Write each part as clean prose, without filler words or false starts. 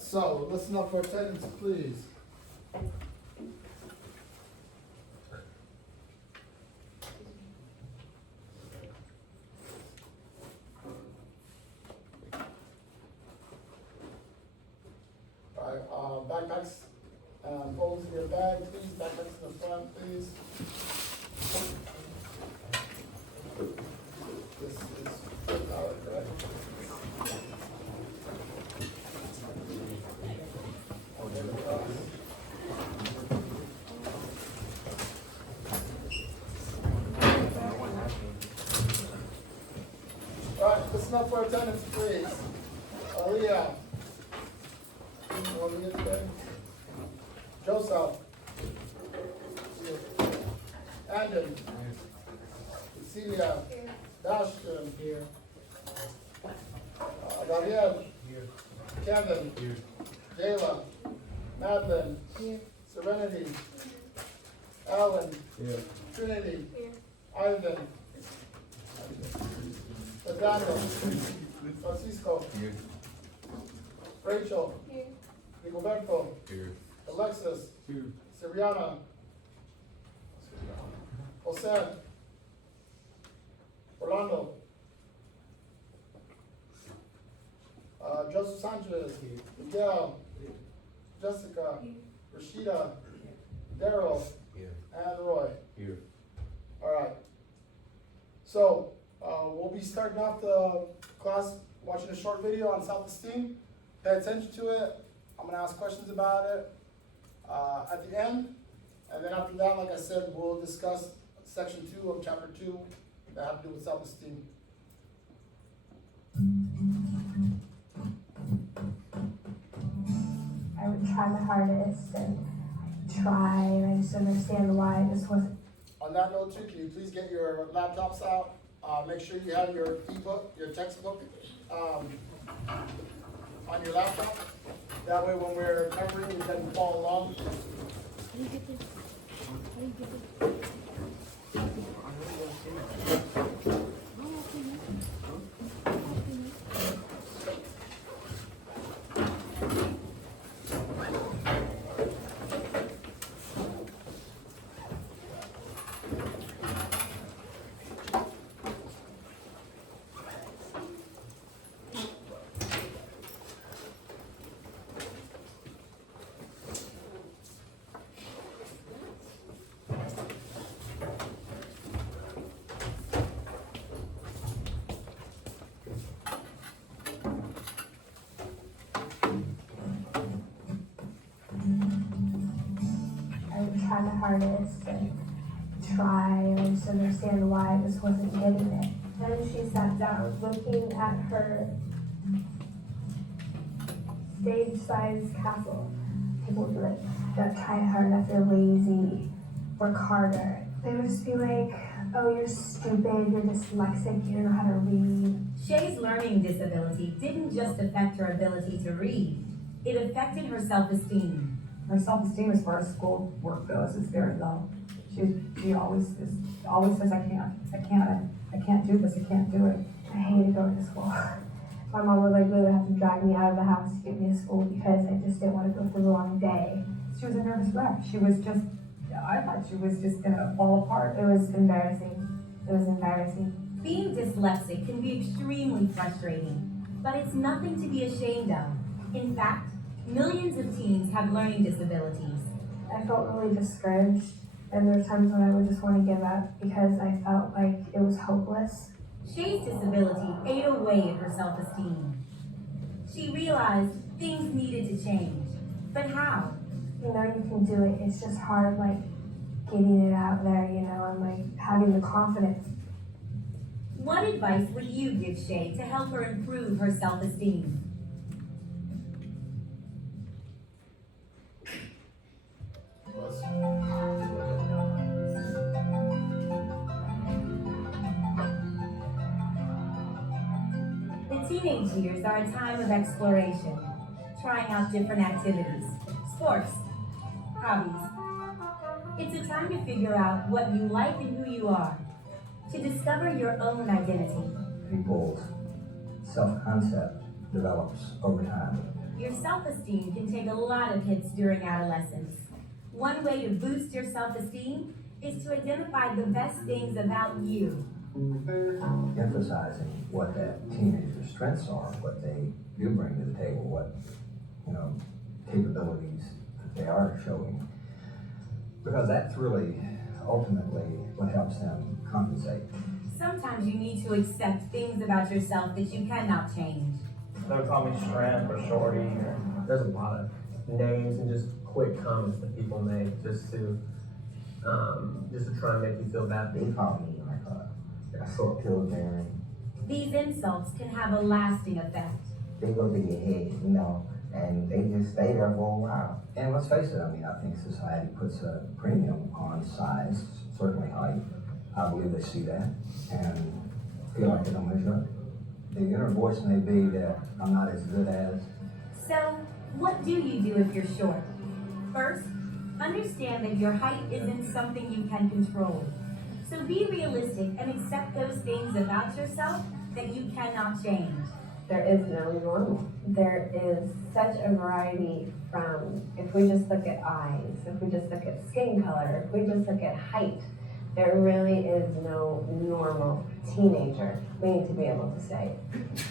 so listen up for attendance, please. All right, backpacks, folders in your bag, please. Backpacks in the front, please. This is correct? All right, listen up for attendance, please. Aaliyah. Aaliyah today. Joseph. Andon. Cecilia. Dashton. Here. Gabriel. Here. Kevin. Here. Jayla. Madeline. Here. Serenity. Alan. Here. Trinity. Here. Ivan. Daniel. Francisco. Here. Rachel. Here. Rigoberto. Here. Alexis. Here. Siriana. Jose. Orlando. Joseph Sanchez. Here. Miguel. Here. Jessica. Here. Rashida. Daryl. Here. And Roy. Here. All right. So, we'll be starting off the class watching a short video on self-esteem. Pay attention to it. I'm going to ask questions about it at the end. And then after that, like I said, we'll discuss section 2 of chapter 2 that have to do with self-esteem. I would try my hardest and I just understand why this wasn't. On that note too, can you please get your laptops out? Make sure you have your ebook, your textbook on your laptop. That way when we're covering, you can follow along. How do you get this? How do you get this? Try my hardest and I just understand why I just wasn't getting it. Then she sat down looking at her stage-sized castle. People would be like, don't try hard enough, you're lazy, work harder. They would just be like, oh, you're stupid, you're dyslexic, you don't know how to read. Shay's learning disability didn't just affect her ability to read, it affected her self-esteem. Her self-esteem as far as school work goes is very low. She always says, I can't do this, I can't do it. I hated going to school. My mom would literally have to drag me out of the house to get me to school because I just didn't want to go through the long day. She was a nervous wreck. I thought she was just gonna fall apart. It was embarrassing. It was embarrassing. Being dyslexic can be extremely frustrating, but it's nothing to be ashamed of. In fact, millions of teens have learning disabilities. I felt really discouraged, and there were times when I would just want to give up because I felt like it was hopeless. Shay's disability ate away at her self-esteem. She realized things needed to change, but how? You know, you can do it. It's just hard, like, getting it out there, you know, and, like, having the confidence. What advice would you give Shay to help her improve her self-esteem? The teenage years are a time of exploration, trying out different activities, sports, hobbies. It's a time to figure out what you like and who you are, to discover your own identity. People's self-concept develops over time. Your self-esteem can take a lot of hits during adolescence. One way to boost your self-esteem is to identify the best things about you. Emphasizing what that teenager's strengths are, what they do bring to the table, what, capabilities that they are showing. Because that's really ultimately what helps them compensate. Sometimes you need to accept things about yourself that you cannot change. They'll call me Shrimp or Shorty, or there's a lot of names and just quick comments that people make just to try and make you feel bad. They call me like a short Pillsbury. These insults can have a lasting effect. They go to your head, and they just stay there for a while. And let's face it, I think society puts a premium on size, certainly height. I believe they see that and feel like they don't measure up. The inner voice may be that I'm not as good as. So, what do you do if you're short? First, understand that your height isn't something you can control. So be realistic and accept those things about yourself that you cannot change. There is no normal. There is such a variety from, if we just look at eyes, if we just look at skin color, if we just look at height, there really is no normal teenager. We need to be able to say,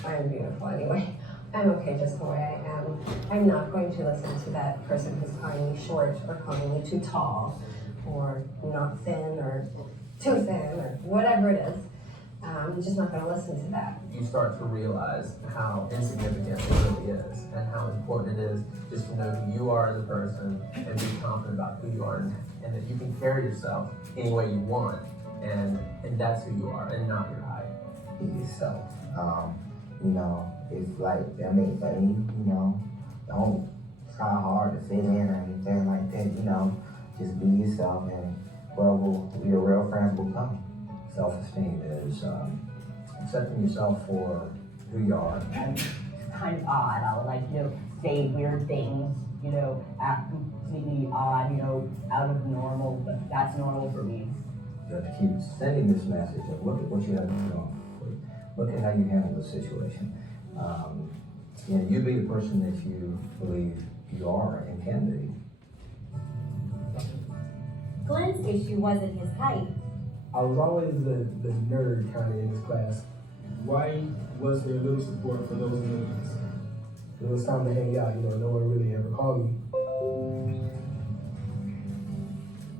I'm beautiful anyway. I'm okay just the way I am. I'm not going to listen to that person who's calling me short or calling me too tall or not thin or too thin or whatever it is. I'm just not going to listen to that. You start to realize how insignificant it really is and how important it is just to know who you are as a person and be confident about who you are and that you can carry yourself any way you want and that's who you are and not your height. Be yourself. It's like, that makes me, don't try hard to fit in or anything like that, just be yourself and your real friends will come. Self-esteem is accepting yourself for who you are. I'm kind of odd. I'll say weird things, act completely odd, out of normal, but that's normal for me. You have to keep sending this message of look at what you have going on. Look at how you handle the situation. You be the person that you believe you are and can be. Glenn's issue wasn't his height. I was always the nerd kind of in this class. Why was there little support for those nerds? It was time to hang out, no one really ever called me.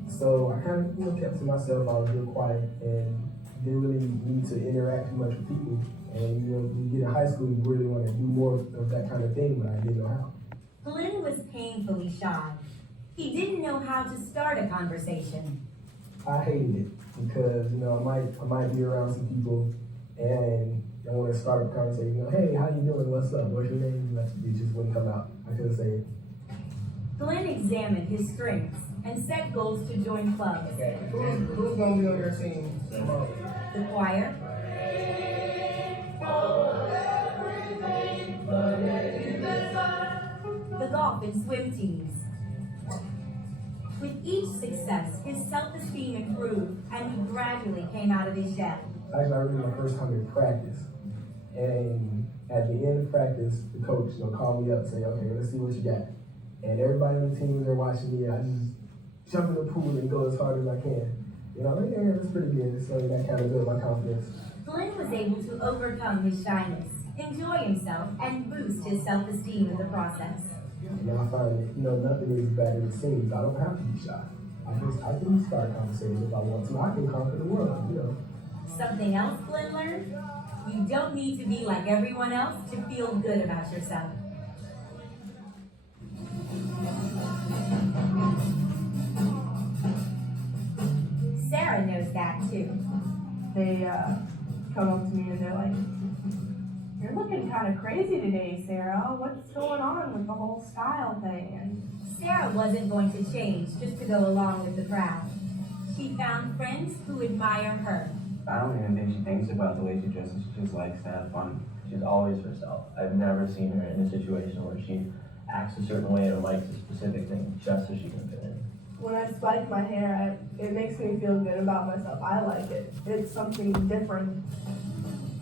So I kind of kept to myself. I was real quiet and didn't really need to interact too much with people. And when you get in high school, you really want to do more of that kind of thing, but I didn't know how. Glenn was painfully shy. He didn't know how to start a conversation. I hated it because I might be around some people and I want to start a conversation. Hey, how you doing? What's up? What's your name? It just wouldn't come out. I couldn't say it. Glenn examined his strengths and set goals to join clubs. Okay, who's gonna be on your team tomorrow? The choir, the golf and swim teams. With each success, his self-esteem improved and he gradually came out of his shell. Actually, I remember my first time in practice. And at the end of practice, the coach call me up and say, okay, let's see what you got. And everybody on the team, they're watching me. I just jump in the pool and go as hard as I can. Yeah, that's pretty good. So that kind of built my confidence. Glenn was able to overcome his shyness, enjoy himself, and boost his self-esteem in the process. I find that, nothing is as bad as it seems. I don't have to be shy. I can start a conversation if I want to. I can conquer the world, Something else Glenn learned? You don't need to be like everyone else to feel good about yourself. Sarah knows that too. They come up to me and they're like, you're looking kind of crazy today, Sarah. What's going on with the whole style thing? And Sarah wasn't going to change just to go along with the crowd. She found friends who admire her. I don't even think she thinks about the way she dresses. She just likes to have fun. She's always herself. I've never seen her in a situation where she acts a certain way or likes a specific thing just so she can fit in. when I spike my hair, it makes me feel good about myself. I like it. It's something different.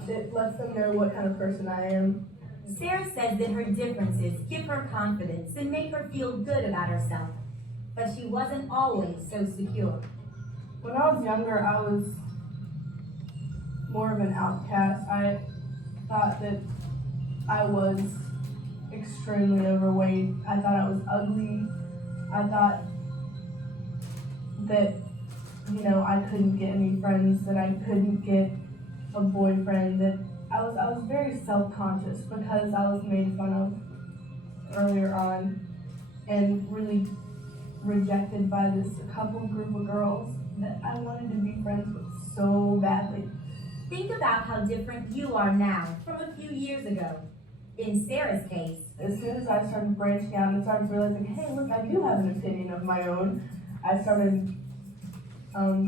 It lets them know what kind of person I am. Sarah says that her differences give her confidence and make her feel good about herself, but she wasn't always so secure. When I was younger, I was more of an outcast. I thought that I was extremely overweight. I thought I was ugly. I thought that, I couldn't get any friends, that I couldn't get a boyfriend, that I was very self-conscious because I was made fun of earlier on and really rejected by this couple group of girls that I wanted to be friends with so badly. Think about how different you are now from a few years ago. In Sarah's case, As soon as I started branching out and started realizing, hey, look, I do have an opinion of my own, I started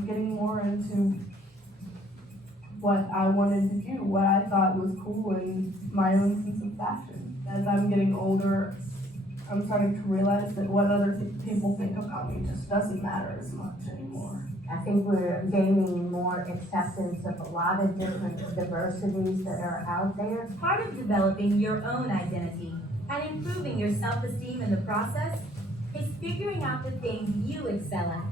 getting more into what I wanted to do, what I thought was cool, and my own sense of fashion. As I'm getting older, I'm starting to realize that what other people think about me just doesn't matter as much anymore. I think we're gaining more acceptance of a lot of different diversities that are out there. part of developing your own identity and improving your self-esteem in the process is figuring out the things you excel at.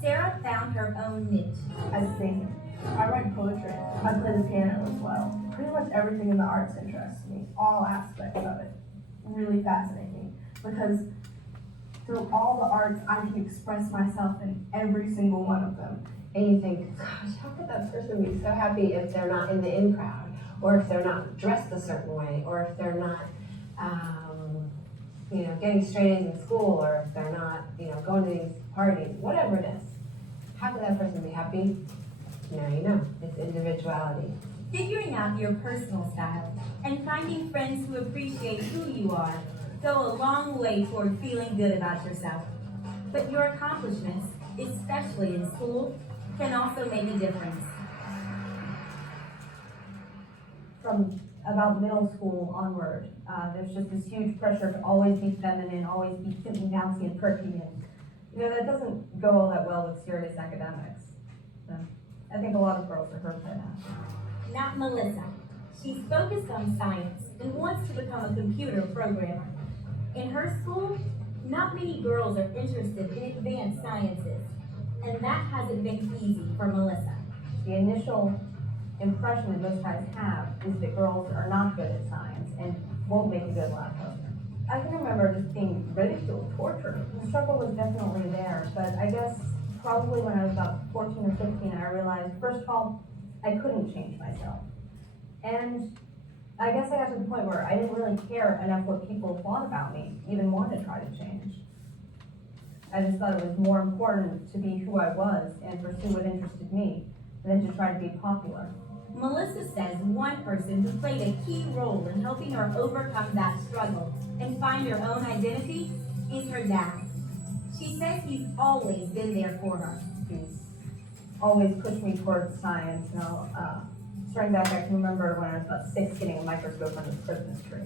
Sarah found her own niche. I sing, I write poetry, I play the piano as well. Pretty much everything in the arts interests me, all aspects of it really fascinate me, because through all the arts, I can express myself in every single one of them. And you think, gosh, how could that person be so happy if they're not in the in crowd, or if they're not dressed a certain way, or if they're not, getting straight A's in school, or if they're not, going to these parties, whatever it is. How could that person be happy? Now it's individuality. Figuring out your personal style and finding friends who appreciate who you are go a long way toward feeling good about yourself. But your accomplishments, especially in school, can also make a difference. From about middle school onward, there's just this huge pressure to always be feminine, always be cute and bouncy and perky, and that doesn't go all that well with serious academics. So I think a lot of girls are hurt by that. Not Melissa. She's focused on science and wants to become a computer programmer. In her school, not many girls are interested in advanced sciences, and that hasn't been easy for Melissa. The initial impression that most guys have is that girls are not good at science and won't make a good lab coat. I can remember just being ridiculed, tortured. The struggle was definitely there, but I guess probably when I was about 14 or 15, I realized, first of all, I couldn't change myself. And I guess I got to the point where I didn't really care enough what people thought about me, even want to try to change. I just thought it was more important to be who I was and pursue what interested me than to try to be popular. Melissa says one person who played a key role in helping her overcome that struggle and find her own identity is her dad. She says he's always been there for her. He's always pushed me towards science. Starting back, I can remember when I was about 6 getting a microscope on the Christmas tree.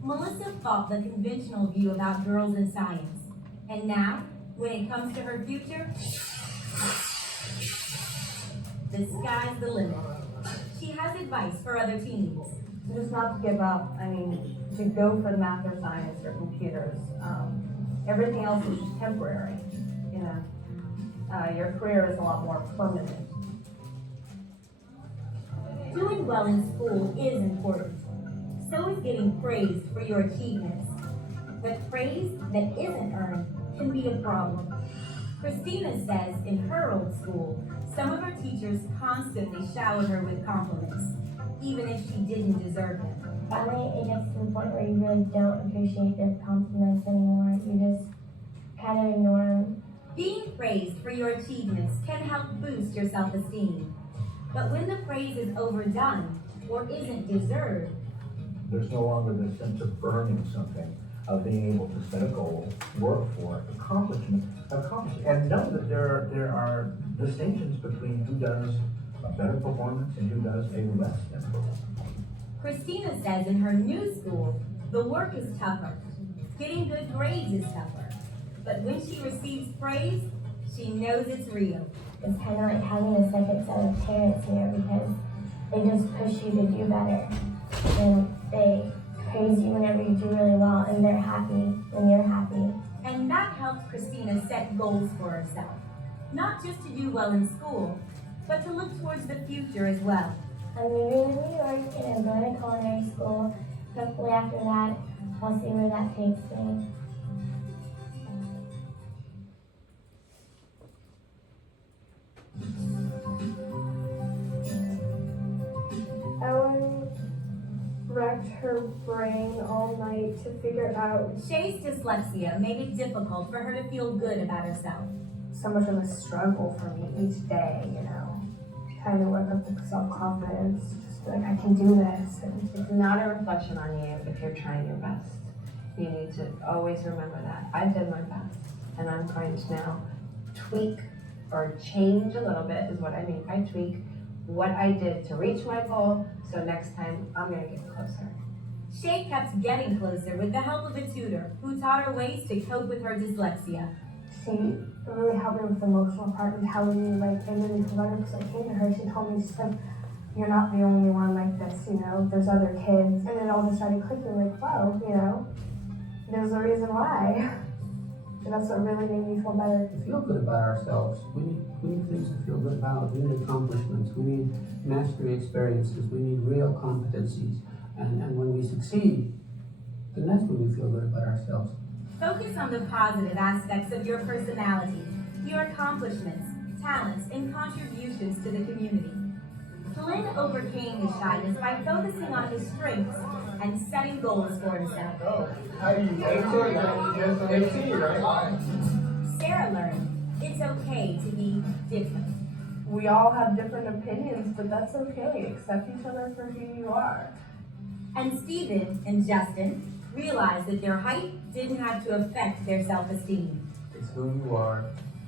Melissa fought the conventional view about girls in science. And now, when it comes to her future, the sky's the limit. She has advice for other teens. Just not to give up. To go for the math or science or computers. Everything else is just temporary. Your career is a lot more permanent. Doing well in school is important. So is getting praised for your achievements. But praise that isn't earned can be a problem. Christina says in her old school, some of her teachers constantly showered her with compliments, even if she didn't deserve them. Finally, it gets to the point where you really don't appreciate the compliments anymore. You just kind of ignore them. Being praised for your achievements can help boost your self-esteem. But when the praise is overdone or isn't deserved, There's no longer this sense of earning something, of being able to set a goal, work for it, accomplish it, and know that there are distinctions between who does a better performance and who does a less than performance. Christina says in her new school, the work is tougher. Getting good grades is tougher. But when she receives praise, she knows it's real. It's kind of like having a second set of parents here because they just push you to do better. And they praise you whenever you do really well, and they're happy when you're happy. And that helped Christina set goals for herself. Not just to do well in school, but to look towards the future as well. I'm moving to New York and I'm going to culinary school. Hopefully after that, I'll see where that takes me. Ellen racked her brain all night to figure out. Shay's dyslexia made it difficult for her to feel good about herself. So much of a struggle for me each day, you know. Trying to work up the self-confidence, just be like, I can do this. And It's not a reflection on you if you're trying your best. You need to always remember that. I did my best, and I'm going to now tweak or change a little bit, is what I mean by tweak, what I did to reach my goal, so next time I'm gonna get closer. Shay kept getting closer with the help of a tutor who taught her ways to cope with her dyslexia. she really helped me with the emotional part and telling me, like, it really provided, because I came to her, she told me, she's like, you're not the only one like this, you know, there's other kids. And it all just started clicking, like, wow, you know, there's a reason why. And that's what really made me feel better. To feel good about ourselves, we need things to feel good about. We need accomplishments. We need mastery experiences. We need real competencies. And when we succeed, then that's when we feel good about ourselves. Focus on the positive aspects of your personality, your accomplishments, talents, and contributions to the community. Flynn overcame his shyness by focusing on his strengths and setting goals for himself. Oh, how do you 18, right? Sarah learned it's okay to be different. We all have different opinions, but that's okay. Accept each other for who you are. And Stephen and Justin realized that their height didn't have to affect their self-esteem. It's who you are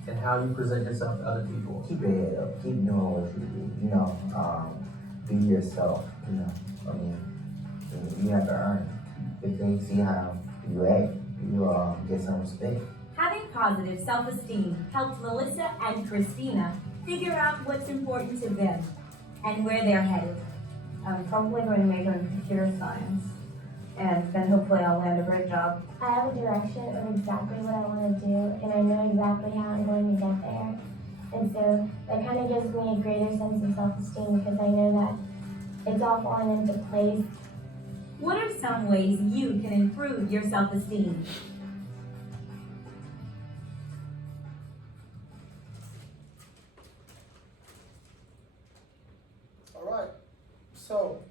and how you present yourself to other people. Keep your head up, keep doing what you do, you know, be yourself, you know, I mean, you have to earn it. If they see how you act, you get some respect. Having positive self-esteem helped Melissa and Christina figure out what's important to them and where they're headed. I'm probably going to major in computer science, and then hopefully I'll land a great job. I have a direction of exactly what I want to do, and I know exactly how I'm going to get there. And so that kind of gives me a greater sense of self-esteem because I know that it's all falling into place. What are some ways you can improve your self-esteem? All right. So,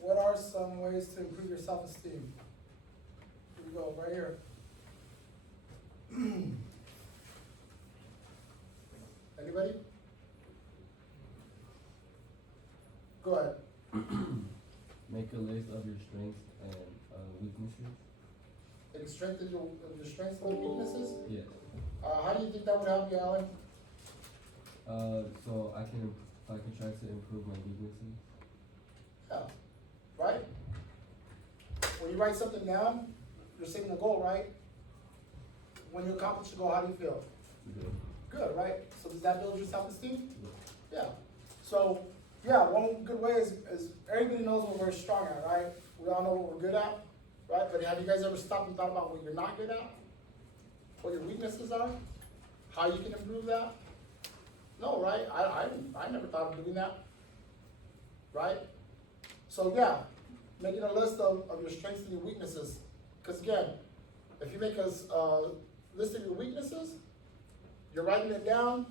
what are some ways to improve your self-esteem? Here we go, right here. Anybody? Go ahead. Make a list of your strengths and weaknesses. Like strength of your strengths and your weaknesses? Yes. How do you think that would help you, Alan? So I can try to improve my weaknesses. Yeah. Right? When you write something down, you're setting a goal, right? When you accomplish a goal, how do you feel? Good. Good, right? So does that build your self-esteem? Yeah. So, yeah, one good way is everybody knows what we're strong at, right? We all know what we're good at, right? But have you guys ever stopped and thought about what you're not good at? What your weaknesses are? How you can improve that? No, right? I never thought of doing that, right? So yeah, making a list of your strengths and your weaknesses. Because again, if you make a list of your weaknesses, you're writing it down,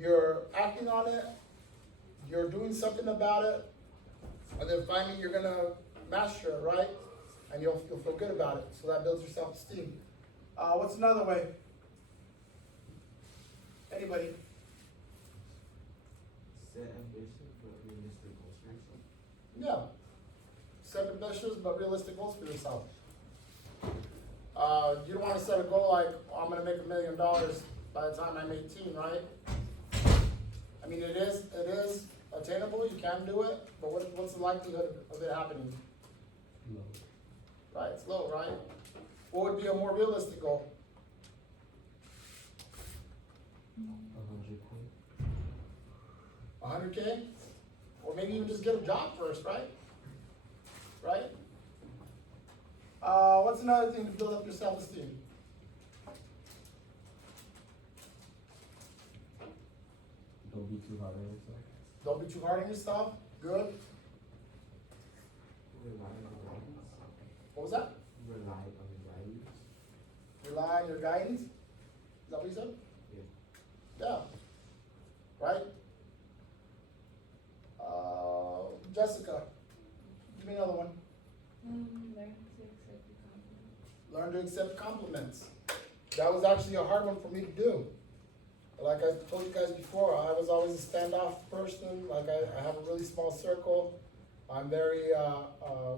you're acting on it, you're doing something about it, and then finally you're gonna master it, right? And you'll feel good about it. So that builds your self-esteem. What's another way? Anybody? Set ambitious but realistic goals for yourself. Yeah. Set ambitious but realistic goals for yourself. You don't want to set a goal like, oh, I'm gonna make $1 million by the time I'm 18, right? I mean, it is attainable, you can do it, but what's the likelihood of it happening? Low. Right, it's low, right? What would be a more realistic goal? 100K. 100K? Or maybe even just get a job first, right? Right? What's another thing to build up your self-esteem? Don't be too hard on yourself. Don't be too hard on yourself. Good. Rely on your guidance. What was that? Rely on your guidance. Rely on your guidance. Is that what you said? Yeah. Yeah. Right? Jessica, give me another one. Learn to accept compliments. That was actually a hard one for me to do. Like I told you guys before, I was always a standoff person. Like I have a really small circle. I'm very, I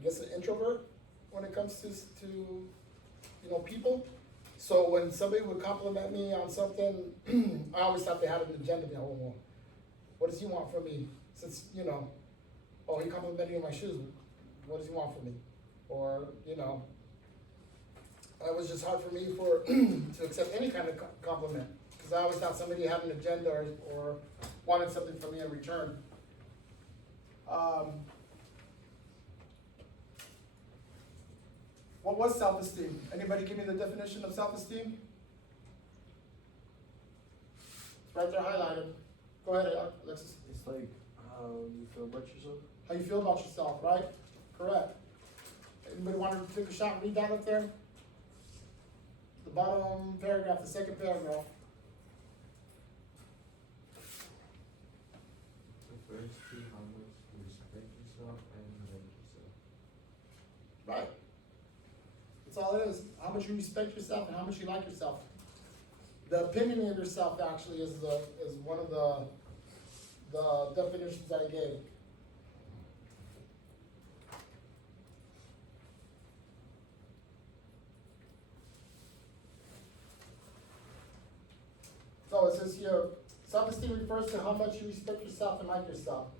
guess, an introvert when it comes to people. So when somebody would compliment me on something, I always thought they had an agenda. Oh, well, what does he want from me? Since, oh, he complimented me on my shoes. What does he want from me? Or, it was just hard for me to accept any kind of compliment. Because I always thought somebody had an agenda or wanted something from me in return. What was self-esteem? Anybody give me the definition of self-esteem? It's right there highlighted. Go ahead, Alexis. It's like how you feel about yourself. How you feel about yourself, right? Correct. Anybody want to take a shot and read that up there? The bottom paragraph, the second paragraph. Refers to how much you respect yourself and like yourself. Right. That's all it is. How much you respect yourself and how much you like yourself. The opinion of yourself actually is one of the definitions I gave. So it says here, self-esteem refers to how much you respect yourself and like yourself.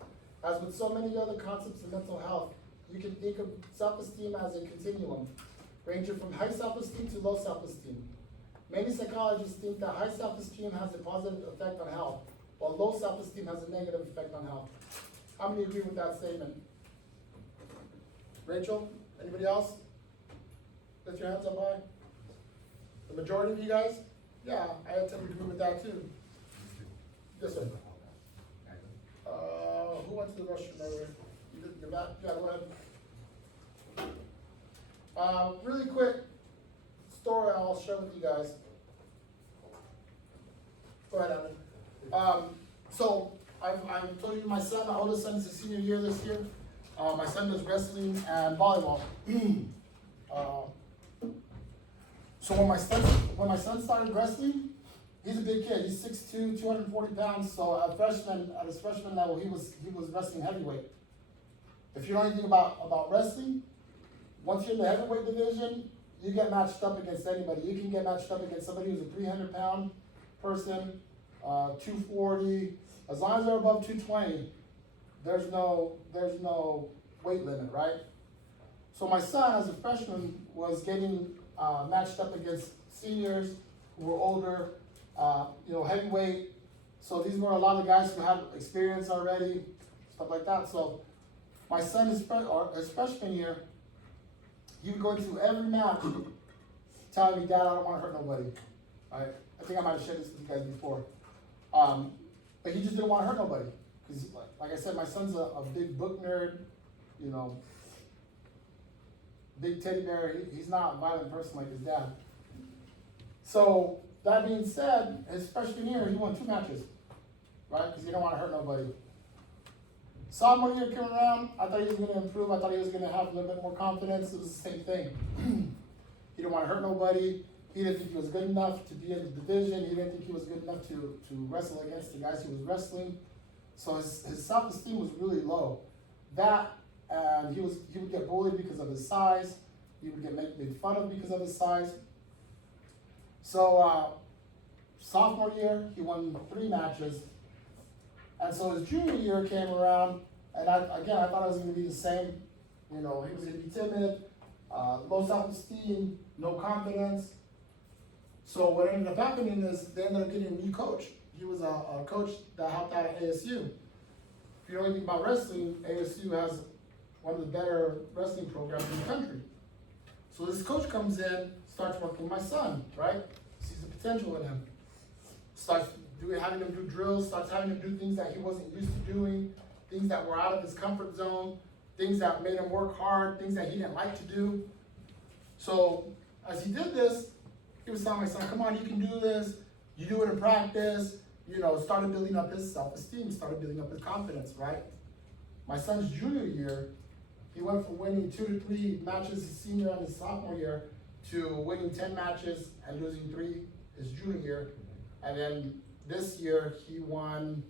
As with so many other concepts of mental health, you can think of self-esteem as a continuum, ranging from high self-esteem to low self-esteem. Many psychologists think that high self-esteem has a positive effect on health, while low self-esteem has a negative effect on health. How many agree with that statement? Rachel? Anybody else? Lift your hands up high. The majority of you guys? Yeah, I tend to agree with that too. Yes, sir. Who went to the restroom earlier? You're back? Yeah, go ahead. Really quick story I'll share with you guys. Go ahead, Evan. So I've told you my son, my oldest son is a senior year this year. My son does wrestling and volleyball. So when my son started wrestling, he's a big kid. He's 6'2", 240 pounds. So at his freshman level, he was wrestling heavyweight. If you know anything about wrestling, once you're in the heavyweight division, you get matched up against anybody. You can get matched up against somebody who's a 300-pound person, 240. As long as they're above 220, there's no weight limit, right? So my son, as a freshman, was getting matched up against seniors who were older, heavyweight. So these were a lot of guys who had experience already, stuff like that. So my son, his freshman year, he would go into every match telling me, "Dad, I don't want to hurt nobody." Right? I think I might have shared this with you guys before. But he just didn't want to hurt nobody. Because, like I said, my son's a big book nerd, big teddy bear. He's not a violent person like his dad. So, that being said, his freshman year, he won 2 matches, right? Because he didn't want to hurt nobody. Sophomore year came around, I thought he was going to improve. I thought he was going to have a little bit more confidence. It was the same thing. He didn't want to hurt nobody. He didn't think he was good enough to be in the division. He didn't think he was good enough to wrestle against the guys he was wrestling. So his self-esteem was really low. That, and he would get bullied because of his size. He would get made fun of because of his size. So sophomore year, he won 3 matches. And so his junior year came around, and I thought it was going to be the same. He was going to be timid, low self-esteem, no confidence. So what ended up happening is they ended up getting a new coach. He was a coach that helped out at ASU. If you know anything about wrestling, ASU has one of the better wrestling programs in the country. So this coach comes in, starts working with my son, right? Sees the potential in him. Starts having him do drills, starts having him do things that he wasn't used to doing, things that were out of his comfort zone, things that made him work hard, things that he didn't like to do. So as he did this, he was telling my son, come on, you can do this. You do it in practice. You know, started building up his self-esteem, started building up his confidence, right? My son's junior year, he went from winning 2 to 3 matches his senior and his sophomore year to winning 10 matches and losing 3 his junior year. And then this year he won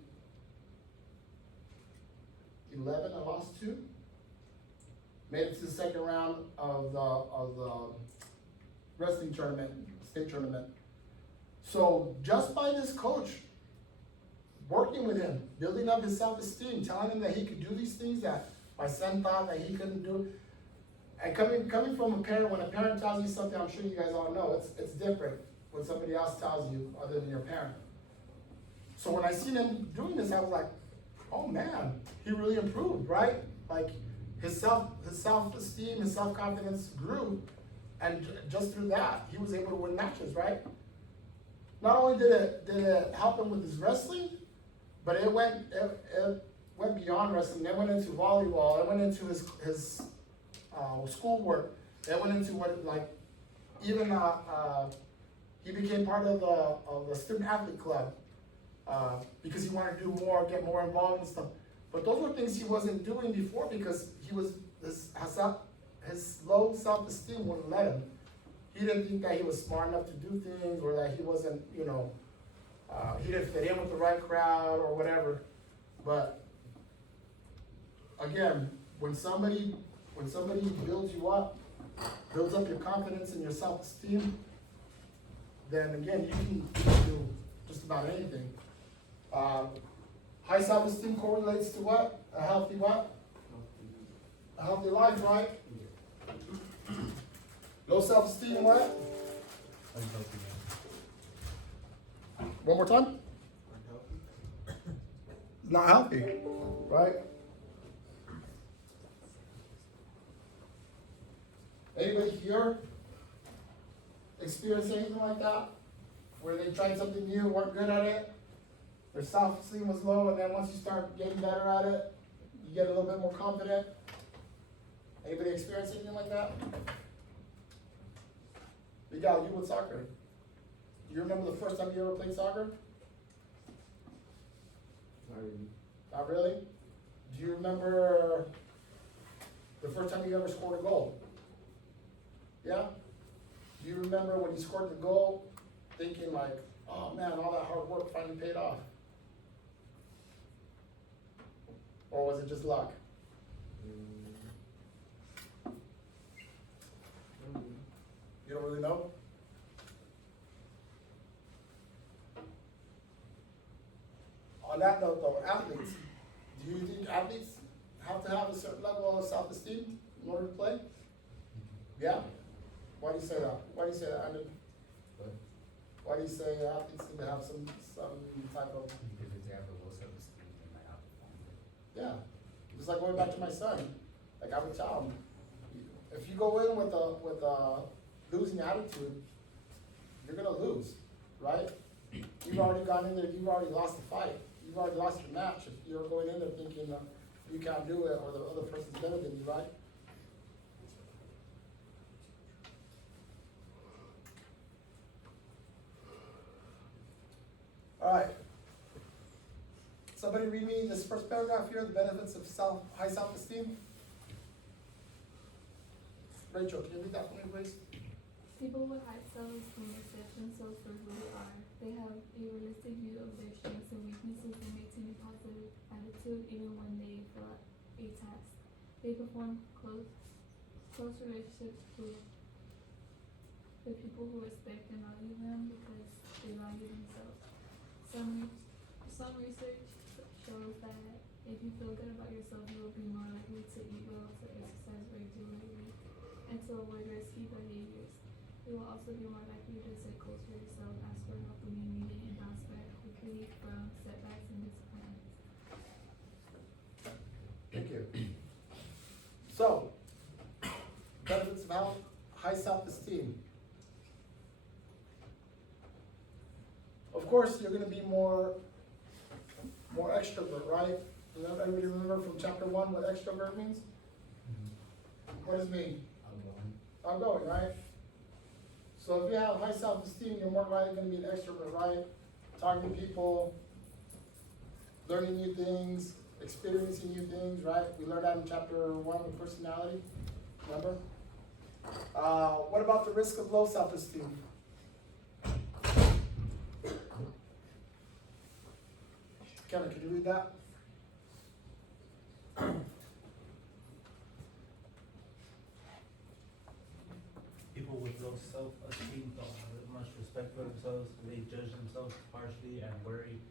11 and lost 2. Made it to the second round of the wrestling tournament, state tournament. So just by this coach working with him, building up his self-esteem, telling him that he could do these things that my son thought that he couldn't do, and coming from a parent, when a parent tells you something, I'm sure you guys all know, it's different when somebody else tells you other than your parent. So when I seen him doing this, I was like, oh man, he really improved, right? Like his self-esteem, his self-confidence grew, and just through that, he was able to win matches, right? Not only did it help him with his wrestling, but it went beyond wrestling. It went into volleyball. It went into his schoolwork. It went into he became part of the student athlete club because he wanted to do more, get more involved and stuff. But those were things he wasn't doing before because his low self-esteem wouldn't let him. He didn't think that he was smart enough to do things, or that he wasn't, he didn't fit in with the right crowd or whatever. But again, when somebody builds you up, builds up your confidence and your self-esteem, then again, you can do just about anything. High self-esteem correlates to what? A healthy what? A healthy life, right? Low self-esteem, what? One more time? Not healthy, right? Anybody here experience anything like that? Where they tried something new, weren't good at it, their self-esteem was low, and then once you start getting better at it, you get a little bit more confident? Anybody experience anything like that? Miguel, you with soccer. Do you remember the first time you ever played soccer? Not really. Not really? Do you remember the first time you ever scored a goal? Yeah? Do you remember when you scored the goal, thinking like, oh man, all that hard work finally paid off? Or was it just luck? You don't really know? On that note though, athletes, do you think athletes have to have a certain level of self-esteem in order to play? Yeah? Why do you say that? Why do you say that, Andrew? Why do you say athletes need to have some type of... Because if they have a low self-esteem, they might outperform. Yeah. Just like going back to my son. Like I would tell him, if you go in with a losing attitude, you're gonna lose, right? You've already gone in there, you've already lost the fight. You've already lost your match if you're going in there thinking you can't do it or the other person's better than you, right? All right. Somebody read me this first paragraph here, the benefits of high self-esteem. Rachel, can you read that for me, please? People with high self-esteem accept themselves for who they are. They have a realistic view of their strengths and weaknesses and maintain a positive attitude even when they fail at a task. They perform close relationships with the people who respect and value them because they value themselves. Some research shows that if you feel good about yourself, you will be more likely to eat well, to exercise regularly, and to avoid risky behaviors. You will also be more likely to set goals for yourself, ask for help when you need it, and bounce back quickly from setbacks and disappointments. Thank you. high self-esteem. Of course, you're going to be more extrovert, right? Everybody remember from chapter 1 what extrovert means? What does it mean? Outgoing, right? So if you have high self-esteem, you're more likely going to be an extrovert, right? Talking to people, learning new things, experiencing new things, right? We learned that in chapter 1 with personality, remember? What about the risk of low self-esteem? Kevin, could you read that? People with low self-esteem don't have much respect for themselves. They judge themselves harshly and worry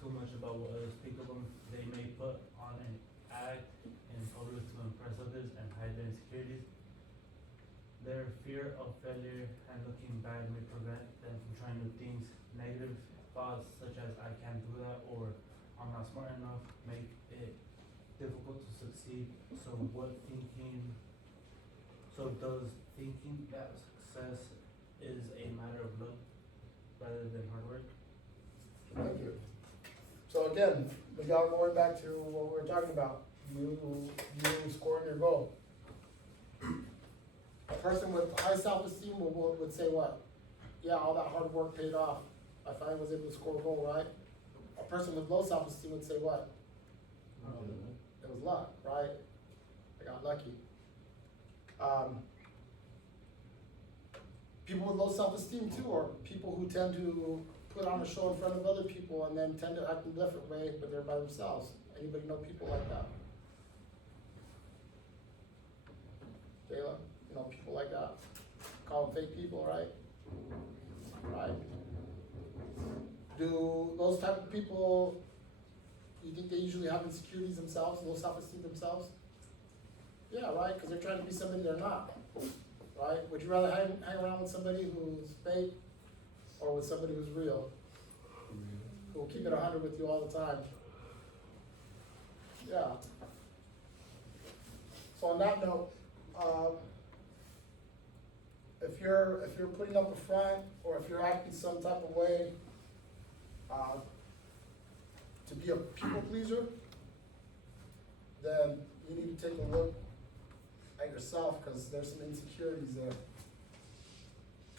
too much about what others think of them. They may put on an act in public to impress others and hide their insecurities. Their fear of failure and looking bad may prevent them from trying new things. Negative thoughts such as I can't do that or I'm not smart enough make it difficult to succeed. So does thinking that success is a matter of luck rather than hard work? Thank you. So again, without going back to what we were talking about, you scoring your goal. A person with high self-esteem would say what? Yeah, all that hard work paid off. I finally was able to score a goal, right? A person with low self-esteem would say what? It was luck, right? I got lucky. People with low self-esteem too are people who tend to put on a show in front of other people and then tend to act in a different way, but they're by themselves. Anybody know people like that? Kayla, you know people like that? Call them fake people, right? Right? Do those type of people, you think they usually have insecurities themselves, low self-esteem themselves? Yeah, right, because they're trying to be somebody they're not, right? Would you rather hang around with somebody who's fake or with somebody who's real? Who will keep it 100 with you all the time? Yeah. So on that note, if you're putting up a front or if you're acting some type of way to be a people pleaser, then you need to take a look at yourself because there's some insecurities there,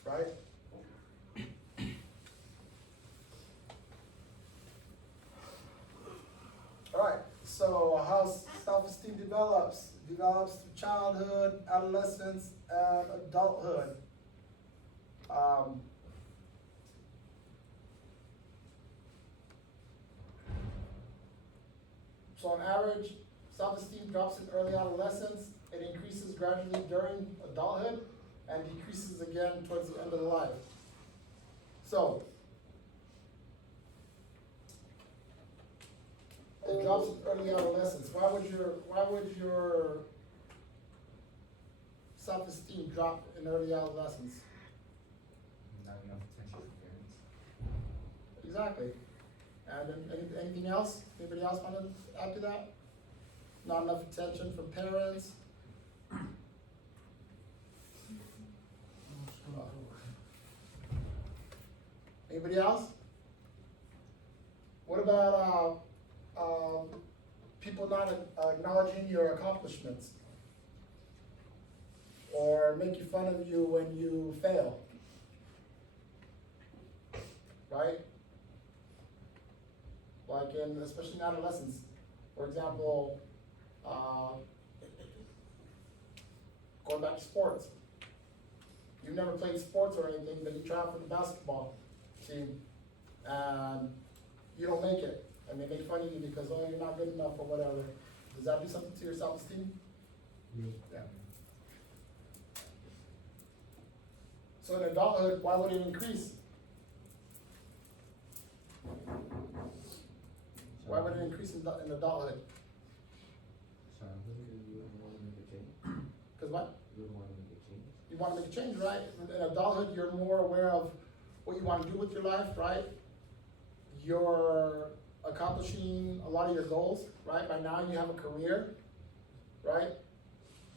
right? All right, so how self-esteem develops through childhood, adolescence, and adulthood. So on average, self-esteem drops in early adolescence, it increases gradually during adulthood, and decreases again towards the end of life. So, it drops in early adolescence. Why would your self-esteem drop in early adolescence? Not enough attention from parents. Exactly. And then anything else? Anybody else want to add to that? Not enough attention from parents. Anybody else? What about people not acknowledging your accomplishments or making fun of you when you fail? Right? Like especially in adolescence. For example, going back to sports. You've never played sports or anything, but you try out for the basketball team and you don't make it. And they make fun of you because, oh, you're not good enough or whatever. Does that do something to your self-esteem? Yeah. So in adulthood, why would it increase? Why would it increase in adulthood? You wouldn't want to make a change. Because what? You wouldn't want to make a change. You want to make a change, right? In adulthood, you're more aware of what you want to do with your life, right? You're accomplishing a lot of your goals, right? By now you have a career, right?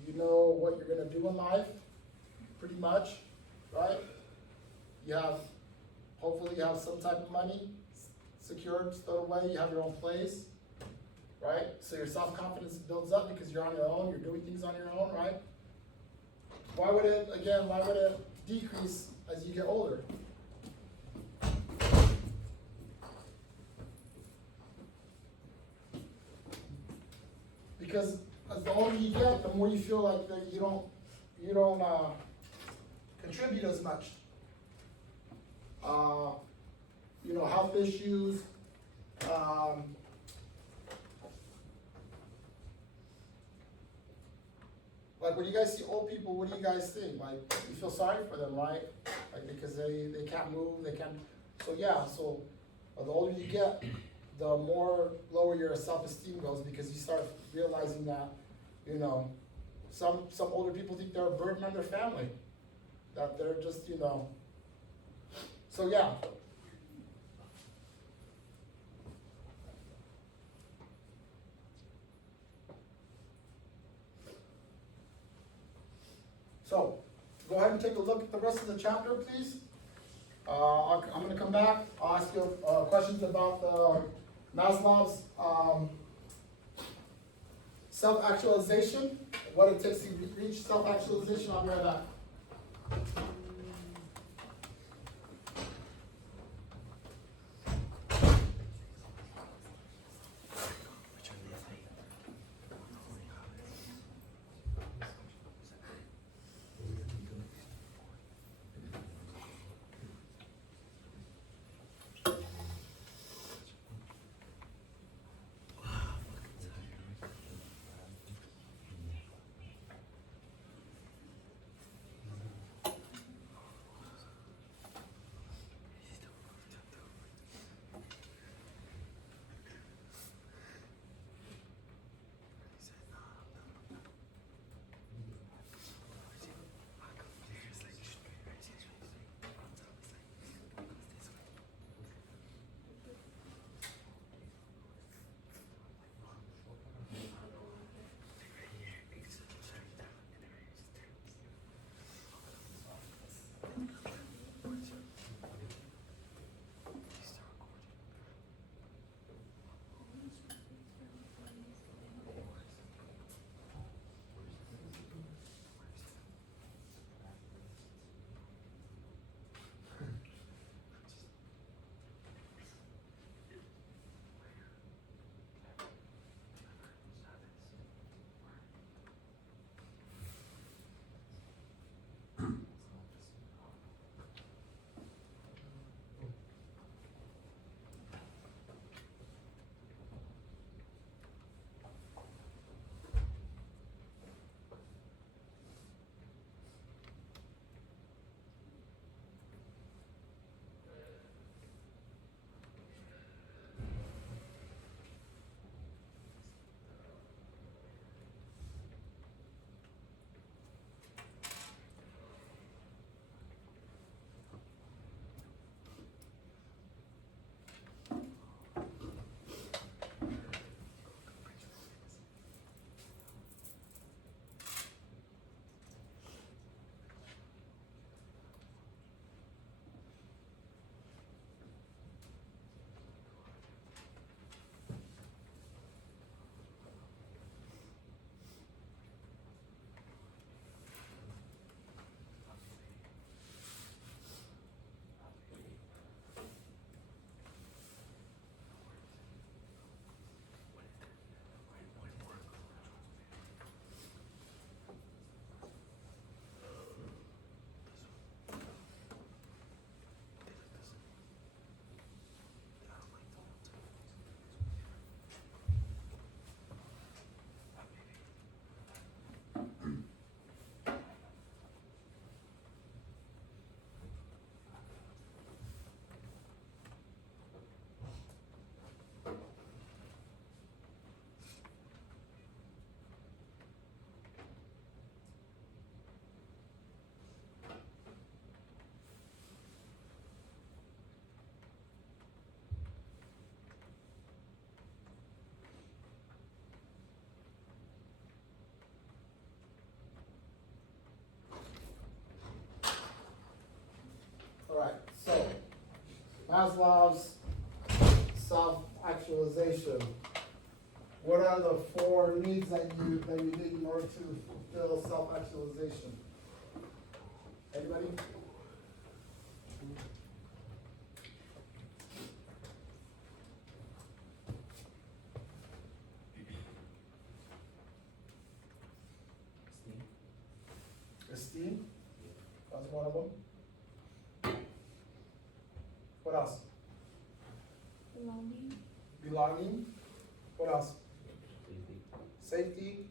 You know what you're going to do in life. pretty much, right? Hopefully you have some type of money secured, stowed away, you have your own place, right? So your self-confidence builds up because you're on your own, you're doing things on your own, right? Why would it decrease as you get older? Because as the older you get, the more you feel like that you don't contribute as much. Health issues, like when you guys see old people, what do you guys think? Like, you feel sorry for them, right? Like, because they can't move, they can't, so the older you get, the more lower your self-esteem goes because you start realizing that, some older people think they're a burden on their family, that they're just, so yeah. So, go ahead and take a look at the rest of the chapter, please. I'm going to come back. I'll ask you questions about Maslow's self-actualization, what it takes to reach self-actualization. I'll be right back. Maslow's self-actualization. What are the 4 needs that you need in order to fulfill self-actualization? Anybody? Esteem? That's one of them. What else? Belonging. Belonging. What else? Safety. Safety.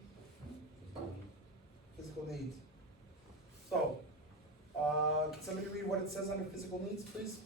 Physical needs. So, can somebody read what it says under physical needs, please?